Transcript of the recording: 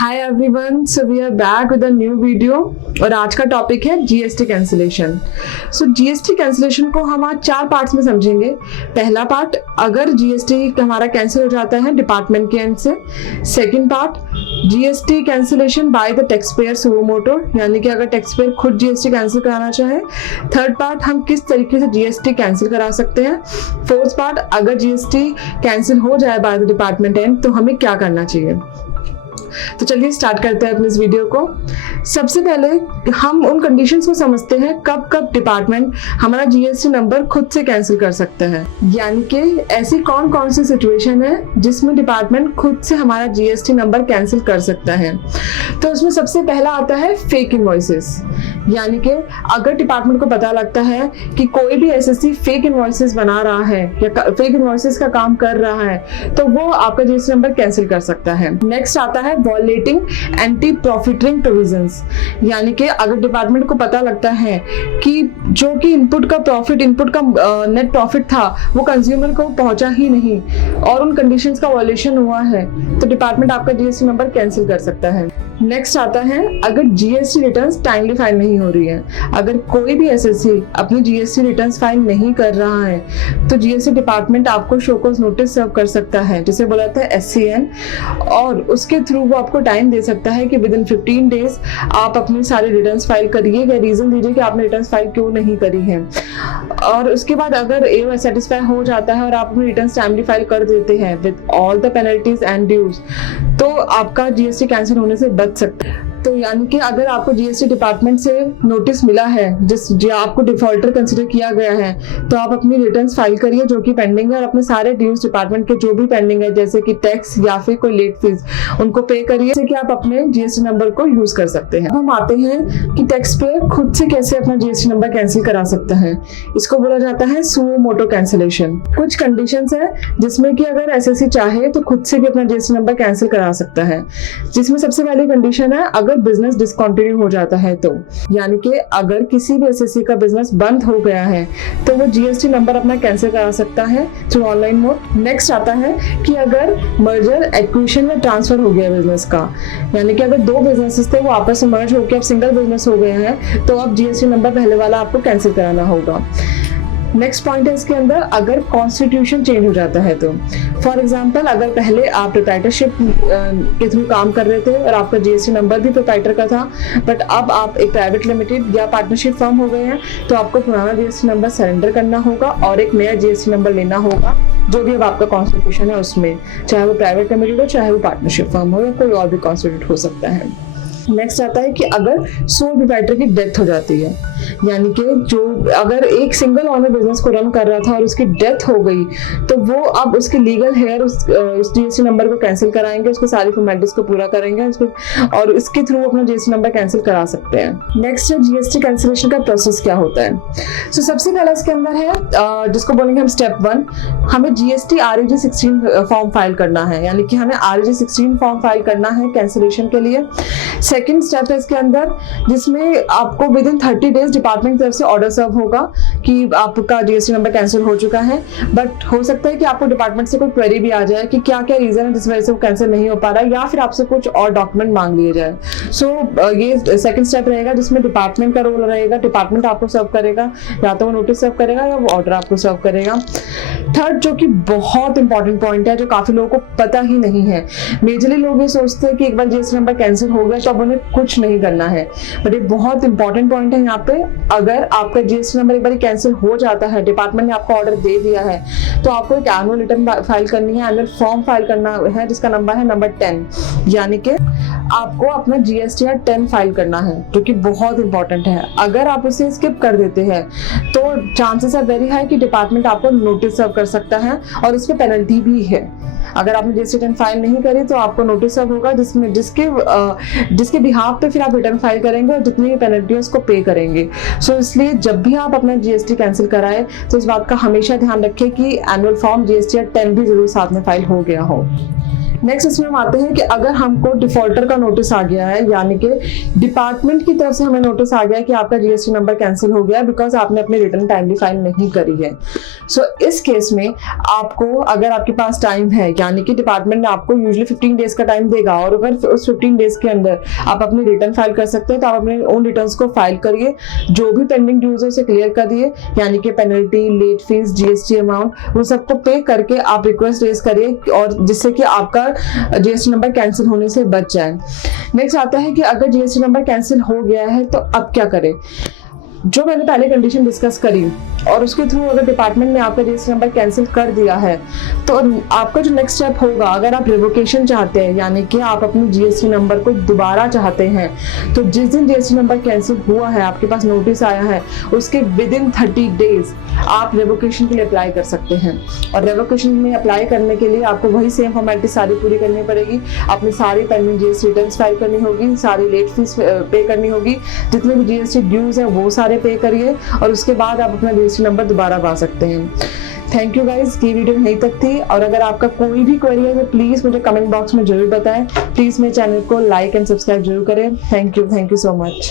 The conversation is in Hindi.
Hi everyone, so we are back with a new video और आज का टॉपिक है GST cancellation. So GST cancellation को हम आज 4 पार्ट्स में समझेंगे। पहला पार्ट, अगर जीएसटी हमारा कैंसिल हो जाता है डिपार्टमेंट के एंड से। Second part, GST cancellation by the tax payer suo motu, यानी कि अगर टैक्स पेयर खुद जीएसटी कैंसिल कराना चाहे। थर्ड पार्ट, हम किस तरीके से जीएसटी कैंसिल करा सकते हैं। फोर्थ पार्ट, अगर जीएसटी कैंसिल हो जाए बाय द डिपार्टमेंट एंड तो हमें क्या करना चाहिए। तो चलिए स्टार्ट करते हैं अपने इस वीडियो को। सबसे पहले हम उन कंडीशंस को समझते हैं कब कब डिपार्टमेंट हमारा जीएसटी नंबर खुद से कैंसिल कर सकता है, यानी कि ऐसी कौन कौन सी सिचुएशन है जिसमें डिपार्टमेंट खुद से हमारा जीएसटी नंबर कैंसिल कर सकता है। तो उसमें सबसे पहला आता है फेक इनवॉइसेस, यानी कि अगर डिपार्टमेंट को पता लगता है कि कोई भी एसएससी फेक इनवॉइसेस बना रहा है या फेक इनवॉइसेस का काम कर रहा है तो वो आपका जीएसटी नंबर कैंसिल कर सकता है। नेक्स्ट आता है वॉलेटिंग एंटी प्रॉफिटिंग प्रोविजंस, यानी कि अगर डिपार्टमेंट को पता लगता है कि जो कि इनपुट का नेट प्रॉफिट था वो कंज्यूमर को पहुंचा ही नहीं और उन कंडीशंस का वॉयलेशन हुआ है तो डिपार्टमेंट आपका जीएसटी नंबर कैंसिल कर सकता है। नेक्स्ट आता है अगर जीएसटी रिटर्न्स टाइमली फाइल नहीं हो रही है। अगर कोई भी एसएससी अपनी जीएसटी रिटर्न्स फाइल नहीं कर रहा है तो जीएसटी डिपार्टमेंट आपको शो कॉज नोटिस सर्व कर सकता है, जिसे बोला जाता है एससीएन, और उसके थ्रू वो आपको टाइम दे सकता है कि विद इन 15 डेज आप अपनी सारी रिटर्न्स फाइल करिए, रीजन दीजिए कि आपने रिटर्न्स फाइल क्यों नहीं करी है। और उसके बाद अगर एओ सेटिस्फाई हो जाता है और आप अपनी रिटर्न्स टाइमली फाइल कर देते हैं with all the penalties and dues तो आपका जीएसटी कैंसिल होने से बच सकता है। तो यानी कि अगर आपको जीएसटी डिपार्टमेंट से नोटिस मिला है जो आपको डिफॉल्टर कंसिडर किया गया है तो आप अपनी रिटर्न्स फाइल करिए जो कि पेंडिंग है और अपने सारे ड्यूज डिपार्टमेंट के जो भी पेंडिंग है जैसे कि टैक्स या फिर कोई लेट फीस उनको पे करिए, जैसे कि आप अपने जीएसटी नंबर को यूज कर सकते हैं। हम आते हैं कि टैक्स पेयर खुद से कैसे अपना जीएसटी नंबर कैंसिल करा सकता है। इसको बोला जाता है सुओ मोटो कैंसिलेशन। कुछ कंडीशंस है जिसमें कि अगर एसएससी चाहे तो खुद से भी अपना जीएसटी नंबर कैंसिल करा सकता है, जिसमें सबसे पहली कंडीशन है अगर बिजनेस डिसकंटिन्यू हो जाता है तो, यानी कि अगर किसी भी एसएससी का बिजनेस बंद हो गया है तो वो जीएसटी नंबर अपना कैंसिल करा सकता है थ्रू ऑनलाइन मोड। नेक्स्ट आता है कि अगर मर्जर एक्विजिशन या ट्रांसफर हो गया बिजनेस का, यानी कि अगर 2 बिजनेसेस थे वो आपस में मर्ज होकर अब सिंगल बिजनेस हो गए हैं तो अब जीएसटी नंबर पहले वाला आपको कैंसिल कराना होगा। नेक्स्ट पॉइंट है इसके अंदर अगर कॉन्स्टिट्यूशन चेंज हो जाता है तो, फॉर एग्जांपल अगर पहले आप प्रोप्राइटरशिप के थ्रू काम कर रहे थे और आपका जीएसटी नंबर भी प्रोप्राइटर का था बट अब आप एक प्राइवेट लिमिटेड या पार्टनरशिप फर्म हो गए हैं तो आपको पुराना जीएसटी नंबर सरेंडर करना होगा और एक नया जीएसटी नंबर लेना होगा जो भी अब आपका कॉन्स्टिट्यूशन है उसमें, चाहे वो प्राइवेट लिमिटेड हो चाहे वो पार्टनरशिप फर्म हो या कोई और भी कॉन्स्टिट्यूट हो सकता है। नेक्स्ट आता है कि अगर सोल प्रोप्राइटर की डेथ हो जाती है, यानी कि जो अगर एक सिंगल ऑनर बिजनेस को रन कर रहा था और उसकी डेथ हो गई तो वो अब उसके लीगल हेयर उस जीएसटी नंबर को कैंसिल कराएंगे, उसको सारी फॉर्मेलिटीज को पूरा करेंगे और इसके थ्रू अपना जीएसटी नंबर कैंसिल करा सकते हैं। नेक्स्ट है जीएसटी कैंसिलेशन का प्रोसेस क्या होता है। सो सबसे पहला इसके अंदर है जिसको बोलेंगे हम स्टेप 1, हमें जीएसटी REG 16 फॉर्म फाइल करना है, यानी कि हमें REG 16 फॉर्म फाइल करना है कैंसिलेशन के लिए। सेकेंड स्टेप है इसके अंदर जिसमें आपको विद इन 30 डेज डिपार्टमेंट की तरफ से ऑर्डर सर्व होगा कि आपका जीएसटी नंबर कैंसिल हो चुका है, बट हो सकता है कि आपको डिपार्टमेंट से कोई क्वेरी भी आ जाए कि क्या क्या रीजन है जिस वजह से वो कैंसिल नहीं हो पा रहा है या फिर आपसे कुछ और डॉक्यूमेंट मांग लिए जाए। सो ये सेकंड स्टेप रहेगा जिसमें डिपार्टमेंट का रोल रहेगा, डिपार्टमेंट आपको सर्व करेगा, या तो वो नोटिस सर्व करेगा या वो ऑर्डर आपको सर्व करेगा। थर्ड, जो कि बहुत इंपॉर्टेंट पॉइंट है जो काफी लोगों को पता ही नहीं है, मेजरली लोग ये सोचते हैं कि एक बार जीएसटी नंबर कैंसिल हो गया तो अब उन्हें कुछ नहीं करना है, बट ये बहुत इंपॉर्टेंट पॉइंट है यहाँ पे। अगर आपका जीएसटी नंबर एक बार कैंसिल हो जाता है, डिपार्टमेंट ने आपको ऑर्डर दे दिया है तो आपको एक एनुअल रिटर्न फाइल करनी है, एनुअल फॉर्म फाइल करना है जिसका नंबर है नंबर 10, यानी कि आपको अपना जीएसटीआर 10 फाइल करना है जो कि बहुत इंपॉर्टेंट है। अगर आप उसे स्किप कर देते हैं तो चांसेस आर वेरी हाई कि डिपार्टमेंट आपको नोटिस सर्व कर सकता है और उस पर पेनल्टी भी है। अगर आपने जीएसटी 10 फाइल नहीं करी तो आपको नोटिस सर्व होगा जिसके बिहाफ पे फिर आप रिटर्न फाइल करेंगे और जितनी भी पेनल्टी है उसको पे करेंगे। सो इसलिए जब भी आप अपना जीएसटी कैंसिल कराए तो इस बात का हमेशा ध्यान रखें कि एनुअल फॉर्म जीएसटीआर 10 भी जरूर साथ में फाइल हो गया हो। नेक्स्ट इसमें हम आते हैं कि अगर हमको डिफॉल्टर का नोटिस आ गया है, यानी कि डिपार्टमेंट की तरफ से हमें नोटिस आ गया है कि आपका जीएसटी नंबर कैंसिल हो गया है बिकॉज आपने अपनी रिटर्न टाइमली फाइल नहीं करी है। सो इस केस में आपको, अगर आपके पास टाइम है, यानी कि डिपार्टमेंट ने आपको यूजुअली 15 डेज का टाइम देगा और अगर उस 15 डेज के अंदर आप अपनी रिटर्न फाइल कर सकते हैं तो आप अपने ओन रिटर्न्स को फाइल करिए, जो भी पेंडिंग ड्यूज है उसे क्लियर कर दिए, यानी कि penalty, late fees, GST amount, वो सबको पे करके आप रिक्वेस्ट रेज करिए और जिससे कि आपका जीएसटी नंबर कैंसिल होने से बच जाए। नेक्स्ट आता है कि अगर जीएसटी नंबर कैंसिल हो गया है तो अब क्या करें। जो मैंने पहले कंडीशन डिस्कस करी और उसके थ्रू अगर डिपार्टमेंट ने आपका जीएसटी नंबर कैंसिल कर दिया है तो आपका जो नेक्स्ट स्टेप होगा, अगर आप रिवोकेशन चाहते हैं, यानी कि आप अपने जीएसटी नंबर को दोबारा चाहते हैं, तो जिस दिन जीएसटी नंबर कैंसिल हुआ है, आपके पास नोटिस आया है, उसके विद इन 30 डेज आप रिवोकेशन के लिए अप्लाई कर सकते हैं। और रिवोकेशन में अप्लाई करने के लिए आपको वही सेम फॉर्मेलिटी सारी पूरी करनी पड़ेगी। अपनी सारी पेंडिंग जीएसटी रिटर्न्स फाइल करनी होगी, सारी लेट फीस पे करनी होगी, जितने भी जीएसटी ड्यूज है वो सारे पे करिए और उसके बाद आप अपना जीएसटी नंबर दोबारा पा सकते हैं। थैंक यू गाइज, ये वीडियो यहीं तक थी और अगर आपका कोई भी क्वेरी है तो प्लीज मुझे कमेंट बॉक्स में जरूर बताएं। प्लीज मेरे चैनल को लाइक एंड सब्सक्राइब जरूर करें। Thank you so much.